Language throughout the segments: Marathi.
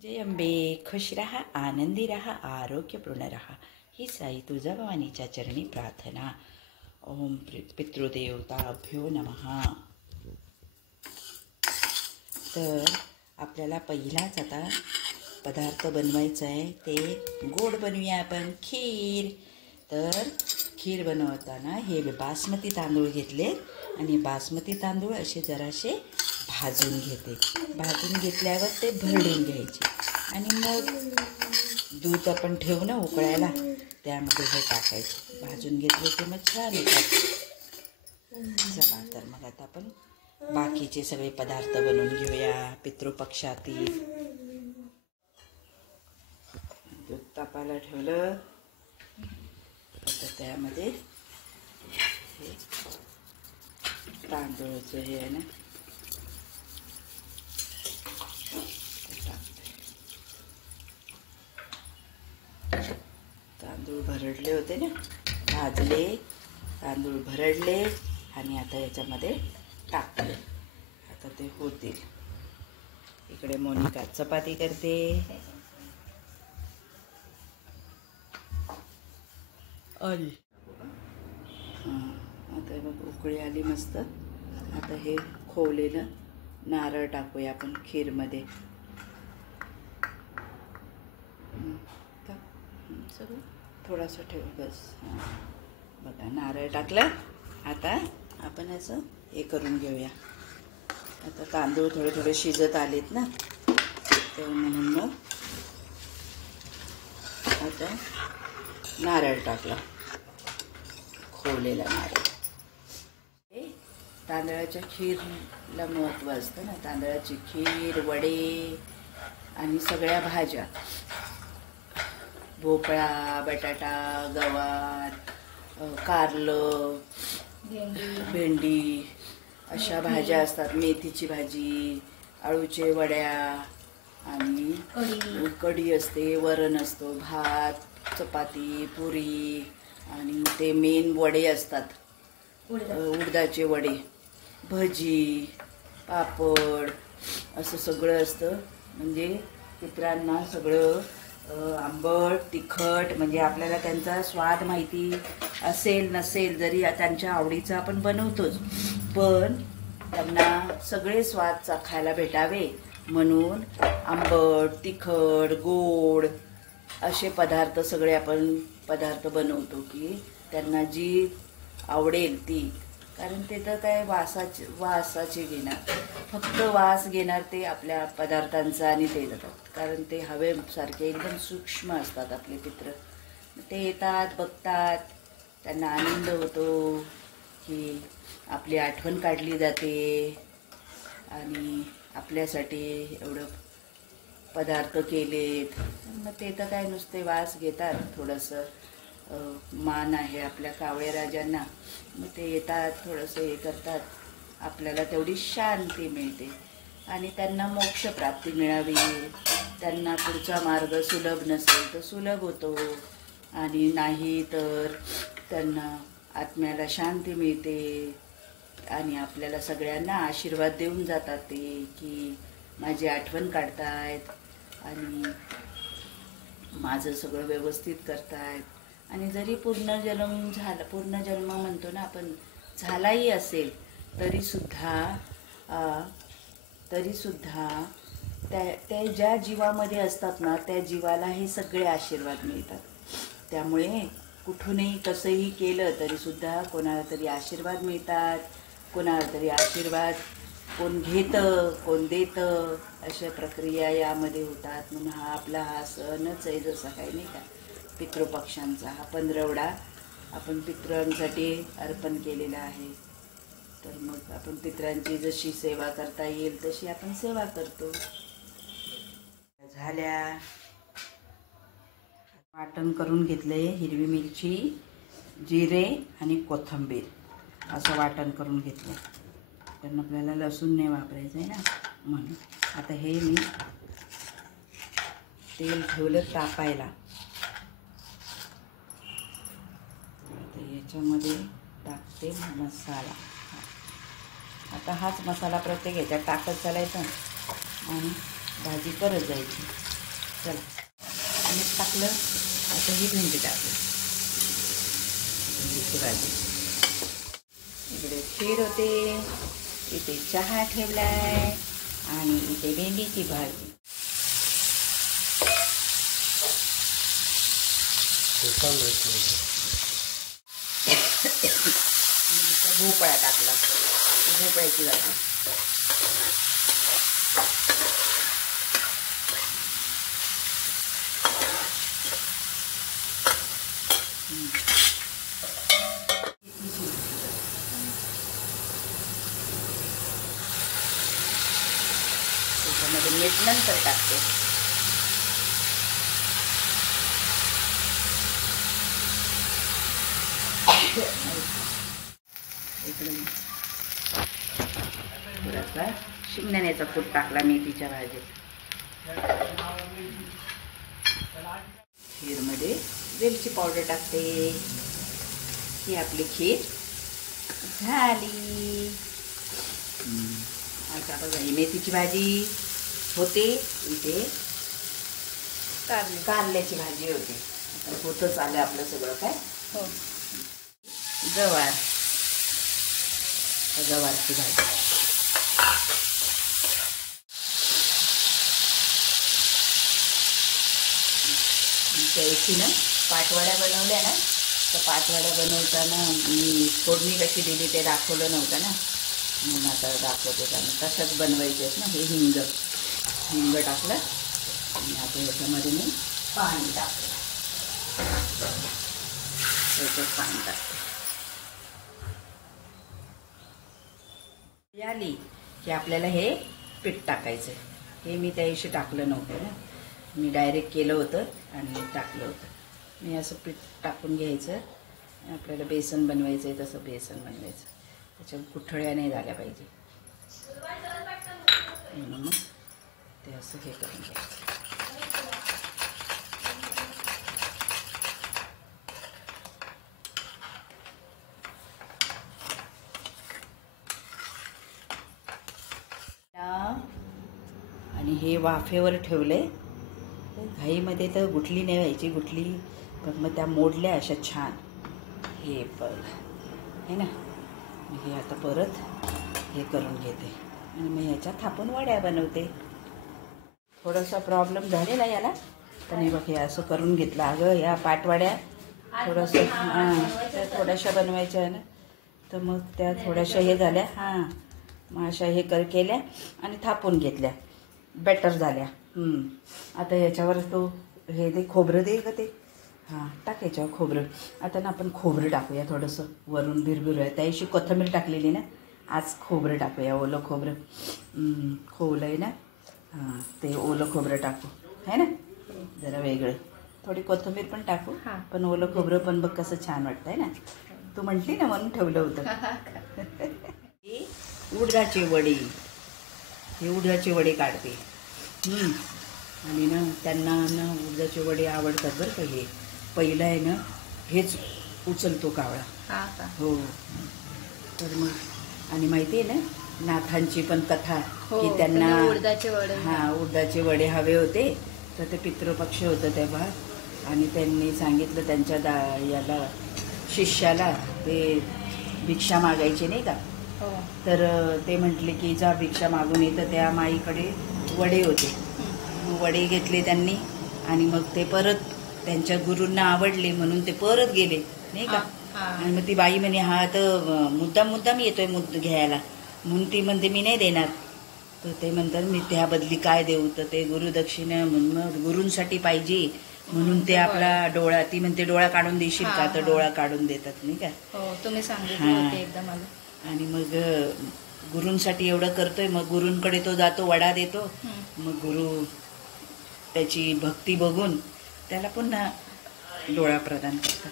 जय अंबे, खुश रहा, आनंदी रहा, आरोग्यपूर्ण रहा, ही साई तुळजाभवानीच्या चरणी प्रार्थना. ओम पितृदेवताभ्यो नमः. तर आपल्याला पहिलाच आता पदार्थ बनवायचा आहे, ते गोड बनवूया आपण, खीर. तर खीर बनवताना हे बासमती तांदूळ घेतले आणि बासमती तांदूळ असे जरासे भाजून घेते. भाजून घेतल्यावर ते भरडून घ्यायचे आणि मग दूध आपण ठेवू ना उकळायला, त्यामध्ये हे टाकायचे. भाजून घेतले ते मग छान येतात. चला तर मग आता आपण बाकीचे सगळे पदार्थ बनवून घेऊया पितृपक्षातील. दूध तापायला ठेवलं, आता त्यामध्ये हे तांदूळचं हे आहे ना, तांदूळ भरडले होते ना, भाजले तांदूळ भरडले आणि आता याच्यामध्ये टाकले. आता ते होतील. इकडे मोनिका चपाती करते. आली आता बघ उकळी आली मस्त. आता हे खोवलेलं नारळ टाकूया आपण खीरमध्ये. सगळं थोडासा ठेव बस. बघा नारळ टाकलं. आता आपण असं हे करून घेऊया. आता तांदूळ थोडे थोडे शिजत आलेत ना, तर म्हणून मग आता नारळ टाकला, खोवलेला नारळ. हे तांदळाच्या खीरला महत्त्व असतं ना, तांदळाची खीर, वडे आणि सगळ्या भाज्या, भोपळा, बटाटा, गवार, कारलं, भेंडी अशा भाज्या असतात. मेथीची भाजी, आळूचे वड्या आणि कढी असते, वरण असतो, भात, चपाती, पुरी आणि ते मेन वडे असतात, उडदाचे वडे, भजी, पापड असं सगळं असतं. म्हणजे पितरांना सगळं आंबट तिखट, म्हणजे आपल्याला त्यांचा स्वाद माहिती असेल नसेल जरी त्यांच्या आवडीचं आपण बनवतोच, पण त्यांना सगळे स्वाद चाखायला भेटावे म्हणून आंबट तिखट गोड असे पदार्थ सगळे आपण पदार्थ बनवतो की त्यांना जी आवडेल ती. कारण ते तर काय वासाचे घेणार, फक्त वास घेणार ते आपल्या पदार्थांचा आणि ते जातात. कारण ते हवेसारखे एकदम सूक्ष्म असतात आपले पित्र. ते येतात, बघतात, त्यांना आनंद होतो की आपली आठवण काढली जाते आणि आपल्यासाठी एवढं पदार्थ केलेत. मग ते तर काय नुसते वास घेतात. थोडंसं मान आहे आपल्या कावळे राजांना, मग ते येतात, थोडंसं हे करतात, आपल्याला तेवढी शांती मिळते आणि त्यांना मोक्षप्राप्ती मिळावी. त्यांना पुढचा मार्ग सुलभ नसेल तर सुलभ होतो आणि नाही तर त्यांना आत्म्याला शांती मिळते आणि आपल्याला सगळ्यांना आशीर्वाद देऊन जातात ते की माझी आठवण काढतायत आणि माझं सगळं व्यवस्थित करतायत. आणि जरी पूर्णजन्म झाला, पूर्णजन्म म्हणतो ना आपण, झालाही असेल तरीसुद्धा त्या ज्या जीवामध्ये असतात ना, त्या जीवाला हे सगळे आशीर्वाद मिळतात. त्यामुळे कुठूनही कसंही केलं तरीसुद्धा कोणाला तरी आशीर्वाद मिळतात. कोणाला तरी आशीर्वाद कोण घेतं, कोण देतं, अशा प्रक्रिया यामध्ये होतात. म्हणून हा सणच आहे जसा काही नाही का, पितृपक्षांचा हा पंधरवडा आपण पितरांसाठी अर्पण केलेला आहे. तर मग आपण पितरांची जशी सेवा करता येईल तशी आपण सेवा करतो. झाल्या, वाटण करून घेतले. हिरवी मिरची, जिरे आणि कोथिंबीर असं वाटण करून घेतलं. कारण आपल्याला लसूण नाही वापरायचं आहे ना म्हणून. आता हे मी तेल ठेवलं तापायला. आता याच्यामध्ये टाकते मसाला. आता हाच मसाला प्रत्येक ह्याच्यात टाकत चालायचा आणि भाजी करत जायची. चला मीठ टाकलं. आता ही भेंडी टाकली. भेंडीची भाजी. इकडे खीर होते, इथे चहा ठेवलाय आणि इथे भेंडीची भाजी. भोपळा टाकला. भोपळ्याची भाजी. त्याच्यामध्ये मीठ नंतर टाकते. इकडे थोडासा शेंगदाण्याचा कूट टाकला मेथीच्या भाजीत. खीरमध्ये वेलची पावडर टाकते. ही आपली खीर झाली. आता बघा ही मेथीची भाजी होते, इथे कारल्याची भाजी होते. आता होतच आलं आपलं सगळं. काय हो, गवारची भाजी. त्याची ना पाटवड्या बनवल्या ना, तर पाटवड्या बनवताना मी फोडणी कशी दिली ते दाखवलं नव्हतं ना, म्हणून आता दाखवते. कारण तशाच बनवायचे आहेत ना. हे हिंग टाकलं आणि आता याच्यामध्ये मी पाणी टाकलं. त्याच्यात पाणी टाकलं. आली की आपल्याला हे पीठ टाकायचं. हे मी त्या दिवशी टाकलं नव्हतं ना, मी डायरेक्ट केलं होतं आणि टाकलं होतं. मी असं पीठ टाकून घ्यायचं. आपल्याला बेसन बनवायचं आहे तसं बेसन बनवायचं. त्याच्यात गुठळ्या नाही झाल्या पाहिजे म्हणून मग ते असं हे करून घ्यायचं. आणि हे वाफेवर ठेवले. घाईमध्ये तर गुठली नाही व्हायची. गुठली पण मग त्या मोडल्या अशा छान. हे पण आहे ना. हे आता परत हे करून घेते आणि मग ह्याच्या थापून वड्या बनवते. थोडासा प्रॉब्लेम झालेला याला, पण हे बघ हे असं करून घेतलं. अगं ह्या पाटवड्या त्या थोड्याशा बनवायच्या आहे ना, तर मग त्या थोड्याशा हे झाल्या. मग अशा हे केल्या आणि थापून घेतल्या. बेटर झाल्या. आता याच्यावर तो हे दे खोबरं दे का ते. टाक याच्यावर खोबरं. आता ना आपण खोबरं टाकूया थोडंसं वरून. भिरभिरूया. त्या दिवशी कोथिंबीर टाकलेली ना, आज खोबरं टाकूया. ओलं खोबरं खोवलं आहे ना. ते ओलं खोबरं टाकू आहे ना, जरा वेगळं. थोडी कोथिंबीर पण टाकू, पण ओलं खोबरं पण बघ कसं छान वाटतंय ना. तू म्हटली ना म्हणून ठेवलं होतं. उडदाची वडी. हे उडदाची वडी काढते. आणि ना त्यांना ना उडदाचे वडे आवडतात बरं का. हे पहिलं आहे ना, हेच उचलतो कावळा. हो. तर मग आणि माहिती आहे ना नाथांची पण कथा की त्यांना उडदाचे वडे हवे होते. तर ते पितृपक्ष होतं तेव्हा, आणि त्यांनी सांगितलं त्यांच्या याला शिष्याला ते भिक्षा मागायची नाही का. तर ते म्हटले की जा भिक्षा मागून येतं. त्या माईकडे वडे होते. वडे घेतले त्यांनी आणि मग ते परत त्यांच्या गुरूंना आवडले म्हणून ते परत गेले नाही का. आणि मग ती बाई म्हणे हा तर मुद्दाम येतोय घ्यायला, म्हणून ती म्हणते मी नाही देणार. तर ते म्हणतात मी त्या बदली काय देऊ. तर ते गुरुदक्षिणा म्हणून गुरूंसाठी पाहिजे म्हणून ते आपला डोळा, ती म्हणते डोळा काढून देशील का, तर डोळा काढून देतात नाही का. तुम्ही सांगितलं एकदा मला. आणि मग गुरूंसाठी एवढं करतोय. मग गुरूंकडे तो जातो, वडा देतो. मग गुरु त्याची भक्ती बघून त्याला पुन्हा डोळा प्रदान करतात.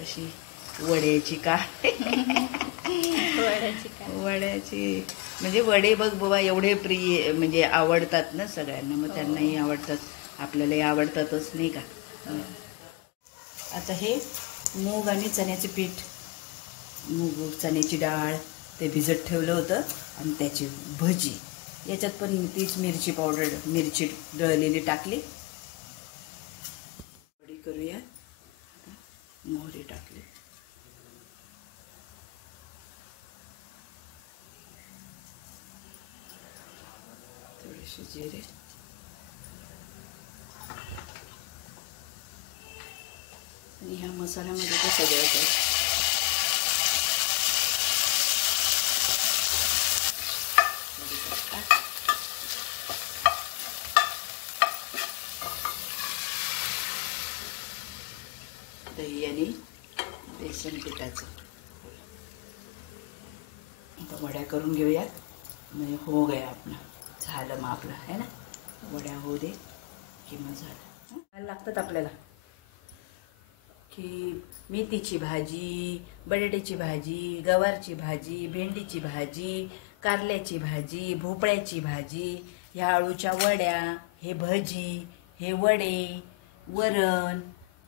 अशी वड्याची वड्याची म्हणजे वडे बघ बाबा एवढे प्रिय म्हणजे आवडतात ना सगळ्यांना. मग त्यांनाही आवडतात, आपल्यालाही आवडतातच नाही का. आता हे मूग आणि चण्याचे पीठ, मूग चण्याची डाळ ते भिजत ठेवलं होतं आणि त्याची भजी. याच्यात पण तीच मिरची पावडर, मिरची दळलेली टाकली बारीक करूया. आता मोहरी टाकली. थोडेसे जिरे. आणि ह्या मसाल्यामध्ये ते सगळं आहे. दही आणि बेसन पिठाचं. आता वड्या करून घेऊया. म्हणजे हो गया आपला. झालं मग आपलं आहे ना. वड्या होऊ दे की मग झालं. काय लागतात आपल्याला की मेथीची भाजी, बटाट्याची भाजी, गवारची भाजी, भेंडीची भाजी, कारल्याची भाजी, भोपळ्याची भाजी, ह्या अळूच्या वड्या, हे भजी, हे वडे, वरण,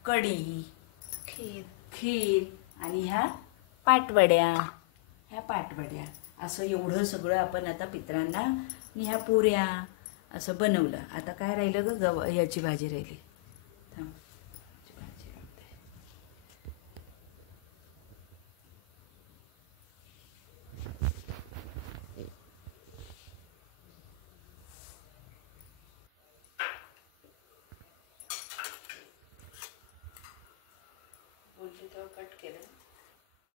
कढी, खीर आणि ह्या पाटवड्या. असं एवढं सगळं आपण आता पितरांना आणि ह्या पुऱ्या असं बनवलं. आता काय राहिलं ग? याची भाजी राहिली. थांब, याची भाजी राहते. बोलते तेव्हा कट केलं.